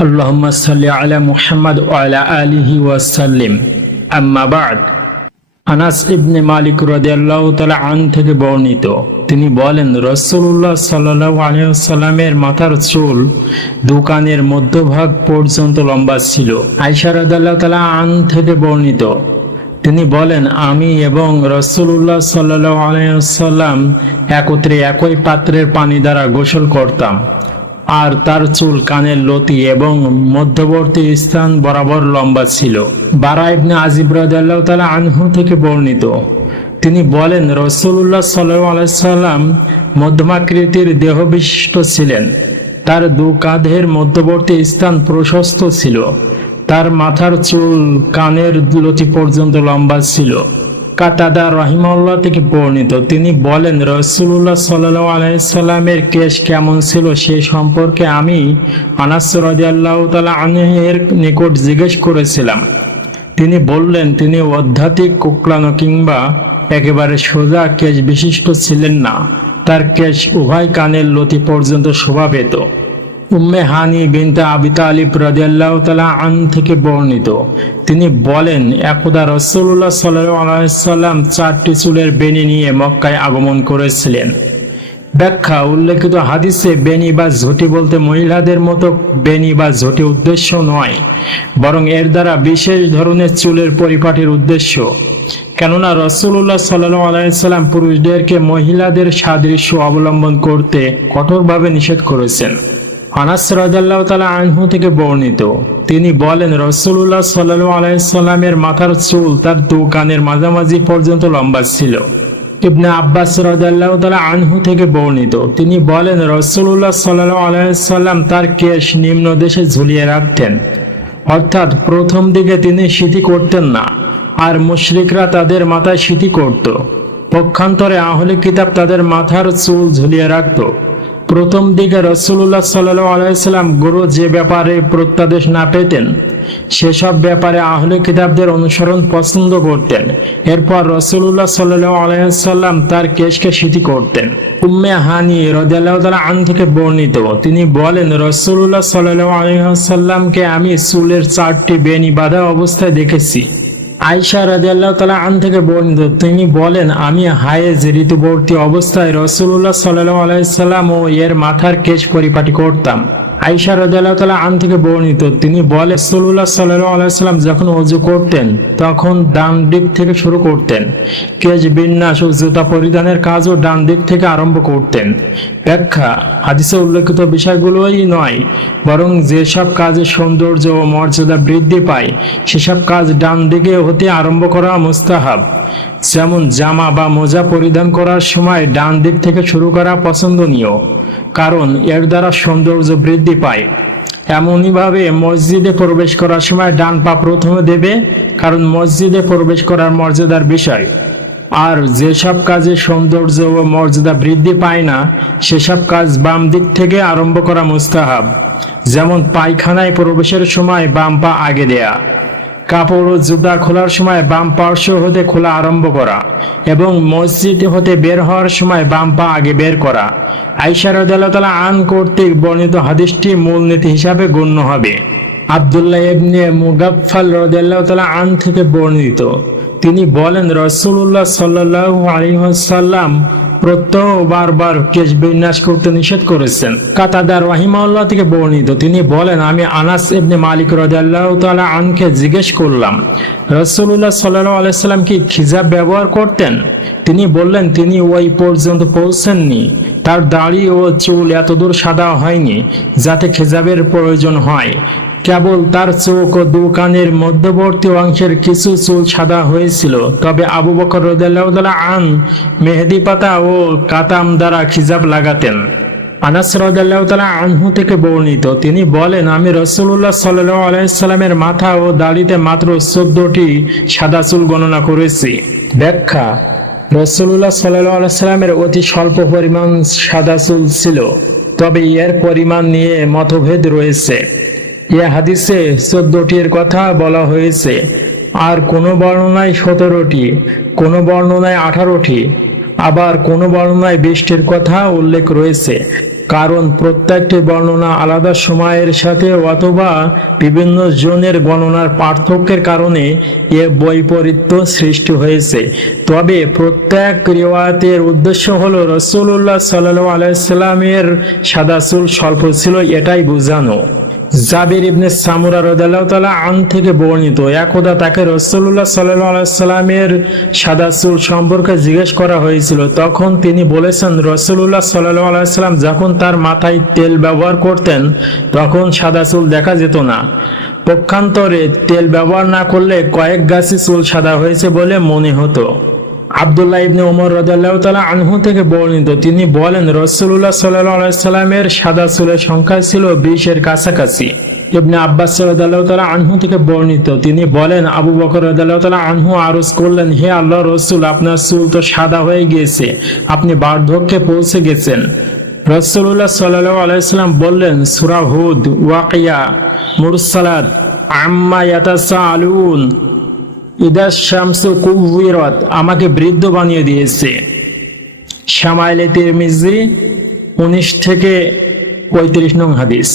اللهم صل على محمد وعلى آله وسلم أما بعد আনাস ইবনে মালিক রাদিয়াল্লাহু তাআলা আন থেকে বর্ণিত তিনি বলেন রাসূলুল্লাহ সাল্লাল্লাহু আলাইহি ওয়াসাল্লামের মাথার চুল দোকানের মধ্যভাগ পর্যন্ত লম্বা ছিল আয়েশা রাদিয়াল্লাহু তাআলা আন থেকে বর্ণিত তিনি বলেন আমি এবং রসুল্লাহ সাল্লাহ আলাইসাল্লাম একত্রে একই পাত্রের পানি দ্বারা গোসল করতাম আর তার চুল, কানের লতি এবং মধ্যবর্তী স্থান বরাবর লম্বা ছিল। বারা ইবনে আজিব রাদিয়াল্লাহ তাআলা আনহু থেকে বর্ণিত। তিনি বলেন রসুল্লাহ সাল্লাহ আলাইসাল্লাম মধ্যমাকৃতির দেহ বিশিষ্ট ছিলেন। তার দু কাঁধের মধ্যবর্তী স্থান প্রশস্ত ছিল। তার মাথার চুল, কানের লতি পর্যন্ত লম্বা ছিল। কাতাদা রহিমাল্লাহ থেকে বর্ণিত। তিনি বলেন রসুল্লাহ সাল্লাহ আলাইসাল্লামের কেশ কেমন ছিল সে সম্পর্কে আমি আনাস রাজিয়াল্লাহ তালা আনহের নিকট জিজ্ঞেস করেছিলাম। তিনি বললেন, তিনি অধ্যাত্মিক কুকলানো কিংবা একেবারে সোজা কেশ বিশিষ্ট ছিলেন না। তার কেশ উভয় কানের লতি পর্যন্ত শোভা পেত। উম্মে হানি বিনতে আবি তালিব রাদিয়াল্লাহু তাআলা আন থেকে বর্ণিত। তিনি বলেন, একদা আলাইহি সাল্লাম চারটি চুলের বেনি নিয়ে মক্কায় আগমন করেছিলেন। ব্যাখ্যা, উল্লেখিত হাদিসে বেনি বা ঝুটি বলতে মহিলাদের মতো বেনি বা ঝুটি উদ্দেশ্য নয়, বরং এর দ্বারা বিশেষ ধরনের চুলের পরিপাটির উদ্দেশ্য। কেননা রসুল্লাহ সাল্লাহ আলাইসাল্লাম পুরুষদেরকে মহিলাদের সাদৃশ্য অবলম্বন করতে কঠোরভাবে নিষেধ করেছেন। আনাস রাজাল্লাহ তালা আনহু থেকে বর্ণিত। তিনি বলেন রসুল্লাহ সাল্লু আলাইসাল্লামের মাথার চুল তার দু কানের মাঝামাঝি পর্যন্ত লম্বা ছিল। ইবনে আব্বাস রাজাল্লাহ তালা আনহু থেকে বর্ণিত। তিনি বলেন রসুল্লাহ সাল্লু আলাইসাল্লাম তার কেশ নিম্ন দেশে ঝুলিয়ে রাখতেন। অর্থাৎ প্রথম দিকে তিনি স্মৃতি করতেন না, আর মুশরিকরা তাদের মাথায় স্মৃতি করত। পক্ষান্তরে আহলে কিতাব তাদের মাথার চুল ঝুলিয়ে রাখত। প্রথম দিকে রসুল্লাহ সাল্লাহ আলাইসাল্লাম গুরু যে ব্যাপারে প্রত্যাদেশ না পেতেন, সেসব ব্যাপারে আহলে কিতাবদের অনুসরণ পছন্দ করতেন। এরপর রসুল্লাহ সাল্লাহ আলাইসাল্লাম তার কেশকে স্মৃতি করতেন। উম্মে হানি রদাল্লাহ আন থেকে বর্ণিত, তিনি বলেন রসুল্লাহ সাল্লাহ আলহাসাল্লামকে আমি চুলের চারটি বেনি বাঁধা অবস্থায় দেখেছি। আয়সা রাজিয়াল্লাহ তালা আন থেকে বর্ণিত, তিনি বলেন, আমি হায়েজ ঋতুবর্তী অবস্থায় রসুল্লাহ সাল্লাম ও এর মাথার কেশ পরিপাটি করতাম। আইসা তালা আন থেকে বর্ণিত, তিনি বলে সাল্লাহ আলাইসাল্লাম যখন অজু করতেন, তখন ডান দিক থেকে শুরু করতেন। কেশ বিন্যাস ও জুতা পরিধানের কাজও ডান দিক থেকে আরম্ভ করতেন। ব্যাখ্যা, হাদিসে উল্লেখিত বিষয়গুলোই নয়, বরং যেসব কাজে সৌন্দর্য ও মর্যাদা বৃদ্ধি পায়, সেসব কাজ ডান দিকে হতে আরম্ভ করা মুস্তাহাব। যেমন জামা বা মোজা পরিধান করার সময় ডান দিক থেকে শুরু করা পছন্দনীয়। কারণ এর দ্বারা সৌন্দর্য বৃদ্ধি পায়। এমনইভাবে মসজিদে প্রবেশ করার সময় ডান পা প্রথমে দেবে, কারণ মসজিদে প্রবেশ করার মর্যাদার বিষয়। আর যেসব কাজে সৌন্দর্য ও মর্যাদা বৃদ্ধি পায় না, সেসব কাজ বাম দিক থেকে আরম্ভ করা মুস্তাহাব। যেমন পায়খানায় প্রবেশের সময় বাম পা আগে দেয়া। কাপড় ও জুতা খোলার সময় বাম পার্শ্ব হতে খোলা আরম্ভ করা এবং মসজিদ হতে বের হওয়ার সময় বাম পা আগে বের করা। আইসার তালা আন কর্তৃক বর্ণিত হাদিসটি মূলনীতি হিসাবে গণ্য হবে। আবদুল্লাহ ইবনে মুগাফাল রদাল্লাহ তালা আন থেকে বর্ণিত। তিনি বলেন রসুল্লাহ সাল্লাহ আলিহাসাল্লাম প্রত্যহ বারবার কেশ বিন্যাস করতে নিষেধ করেছেন। কাতাদার রাহিমাল্লাহ থেকে বর্ণিত, তিনি বলেন, আমি আনাস ইবনে মালিক রাদিয়াল্লাহ তাআলা আনকে জিজ্ঞেস করলাম রসুল্লাহ সাল্লাহ আলাইসাল্লাম কি খিজাব ব্যবহার করতেন? তিনি বললেন, তিনি ওই পর্যন্ত পৌঁছেননি। তার দাড়ি ও চুল এতদূর সাদা হয়নি, যাতে খেজাবের প্রয়োজন হয়। কেবল তার চোখ ও দু কানের মধ্যবর্তী অংশের কিছু চুল সাদা হয়েছিল। তবে আবু বকর রদাল্লাহ আন মেহেদি পাতা ও কাতাম দ্বারা খিজাব লাগাতেন। আনাস রদাল্লাহ তালা আনহু থেকে বর্ণিত, তিনি বলেন, আমি রসুল্লাহ সাল্লাহ আলাইসাল্লামের মাথা ও দাড়িতে মাত্র চোদ্দটি সাদা চুল গণনা করেছি। ব্যাখ্যা রসুল্লাহ সাল্লাহ আলাইসাল্লামের অতি স্বল্প পরিমাণ সাদা চুল ছিল, তবে এর পরিমাণ নিয়ে মতভেদ রয়েছে। এ হাদিসে চোদ্দটির কথা বলা হয়েছে। আর কোনো বর্ণনায় সতেরোটি, কোনো বর্ণনায় আঠারোটি, আবার কোনো বর্ণনায় বৃষ্টির কথা উল্লেখ রয়েছে। কারণ প্রত্যেকটি বর্ণনা আলাদা সময়ের সাথে অথবা বিভিন্ন জনের গণনার পার্থক্যের কারণে এ বৈপরীত্য সৃষ্টি হয়েছে। তবে প্রত্যেক রিওয়াতের উদ্দেশ্য হল রসুল্লাহ সাল্লু আলাইসাল্লামের সাদা চুল স্বল্প ছিল, এটাই বোঝানো। জাবির ইবনে সামুরা রদাল্লাহ আন থেকে বর্ণিত। একদা তাকে রসুল্লাহ সাল্লাহ আলাইসাল্লামের সাদা চুল সম্পর্কে জিজ্ঞেস করা হয়েছিল। তখন তিনি বলেছেন রসুল্লাহ সাল্লাহ আলাইসাল্লাম যখন তার মাথায় তেল ব্যবহার করতেন, তখন সাদা চুল দেখা যেত না। পক্ষান্তরে তেল ব্যবহার না করলে কয়েক গাছি চুল সাদা হয়েছে বলে মনে হতো। আবদুল্লাহ ইবনে ওমর রাদিয়াল্লাহু তাআলা আনহু থেকে বর্ণিত, তিনি বলেন, রাসূলুল্লাহ সাল্লাল্লাহু আলাইহি সাল্লামের সাদা চুলের সংখ্যা ছিল 20 এর কাছাকাছি। ইবনে আব্বাস রাদিয়াল্লাহু তাআলা আনহু থেকে বর্ণিত, তিনি বলেন, আবু বকর রাদিয়াল্লাহু তাআলা আনহু আরজ করলেন, হে আল্লাহর রাসূল, আপনার চুল তো সাদা হয়ে গিয়েছে, আপনি বার্ধক্যে পৌঁছে গেছেন। রাসূলুল্লাহ সাল্লাল্লাহু আলাইহি সাল্লাম বললেন, সূরা হুদ, ওয়াকিয়া, মুরসালাত, আম্মা ইয়াতাসাআলুন। ইদাস শামসু কুবিরত আমাকে বৃদ্ধ বানিয়ে দিয়েছে। শ্যামাইলে তিরমিজি উনিশ থেকে পঁয়ত্রিশ নং হাদিস।